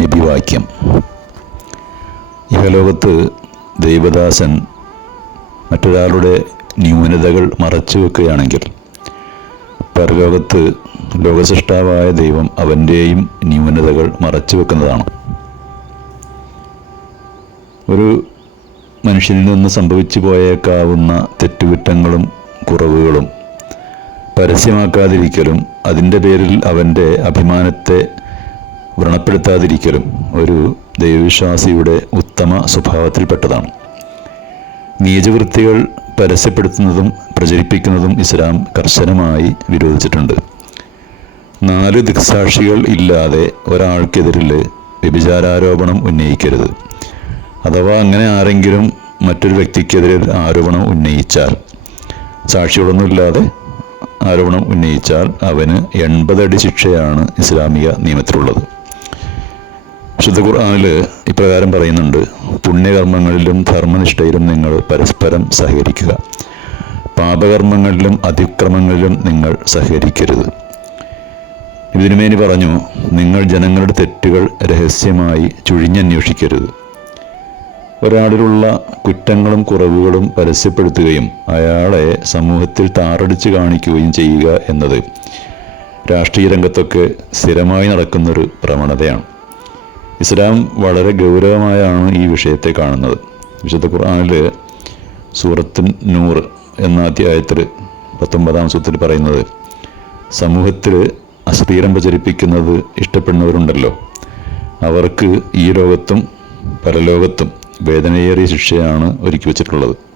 നബിവാക്യം. ഇഹലോകത്ത് ദൈവദാസൻ മറ്റൊരാളുടെ ന്യൂനതകൾ മറച്ചു വെക്കുകയാണെങ്കിൽ പരലോകത്ത് ലോകസൃഷ്ടാവായ ദൈവം അവന്റെയും ന്യൂനതകൾ മറച്ചു വെക്കുന്നതാണ്. ഒരു മനുഷ്യനിൽ നിന്ന് സംഭവിച്ചു പോയേക്കാവുന്ന തെറ്റുകുറ്റങ്ങളും കുറവുകളും പരസ്യമാക്കാതിരിക്കലും അതിന്റെ പേരിൽ അവന്റെ അഭിമാനത്തെ വ്രണപ്പെടുത്താതിരിക്കലും ഒരു ദൈവവിശ്വാസിയുടെ ഉത്തമ സ്വഭാവത്തിൽപ്പെട്ടതാണ്. നീചവൃത്തികൾ പരസ്യപ്പെടുത്തുന്നതും പ്രചരിപ്പിക്കുന്നതും ഇസ്ലാം കർശനമായി വിരോധിച്ചിട്ടുണ്ട്. നാല് ദിക്സാക്ഷികൾ ഇല്ലാതെ ഒരാൾക്കെതിരിൽ വ്യഭിചാരാരോപണം ഉന്നയിക്കരുത്. അഥവാ അങ്ങനെ ആരെങ്കിലും മറ്റൊരു വ്യക്തിക്കെതിരെ ആരോപണം ഉന്നയിച്ചാൽ സാക്ഷികളൊന്നുമില്ലാതെ ആരോപണം ഉന്നയിച്ചാൽ അവന് എൺപതടി ശിക്ഷയാണ് ഇസ്ലാമിക നിയമത്തിലുള്ളത്. ശുദ്ധ ഖുർആാനിൽ ഇപ്രകാരം പറയുന്നുണ്ട് പുണ്യകർമ്മങ്ങളിലും ധർമ്മനിഷ്ഠയിലും നിങ്ങൾ പരസ്പരം സഹകരിക്കുക. പാപകർമ്മങ്ങളിലും അതിക്രമങ്ങളിലും നിങ്ങൾ സഹകരിക്കരുത്. ഇതിനുമേനി പറഞ്ഞു നിങ്ങൾ ജനങ്ങളുടെ തെറ്റുകൾ രഹസ്യമായി ചുഴിഞ്ഞന്വേഷിക്കരുത്. ഒരാളിലുള്ള കുറ്റങ്ങളും കുറവുകളും പരസ്യപ്പെടുത്തുകയും അയാളെ സമൂഹത്തിൽ താറടിച്ച് കാണിക്കുകയും ചെയ്യുക എന്നത് രാഷ്ട്രീയ രംഗത്തൊക്കെ സ്ഥിരമായി നടക്കുന്നൊരു പ്രവണതയാണ്. ഇസ്ലാം വളരെ ഗൗരവമായാണ് ഈ വിഷയത്തെ കാണുന്നത്. വിശുദ്ധ ഖുർആാനിൽ സൂറത്തിൻ നൂറ് എന്ന അധ്യായത്തിൽ പത്തൊമ്പതാം സൂത്തിൽ പറയുന്നത് സമൂഹത്തിൽ അശ്ലീലം പ്രചരിപ്പിക്കുന്നത് ഇഷ്ടപ്പെടുന്നവരുണ്ടല്ലോ. അവർക്ക് ഈ ലോകത്തും പരലോകത്തും വേദനയേറിയ ശിക്ഷയാണ് ഒരുക്കി വച്ചിട്ടുള്ളത്.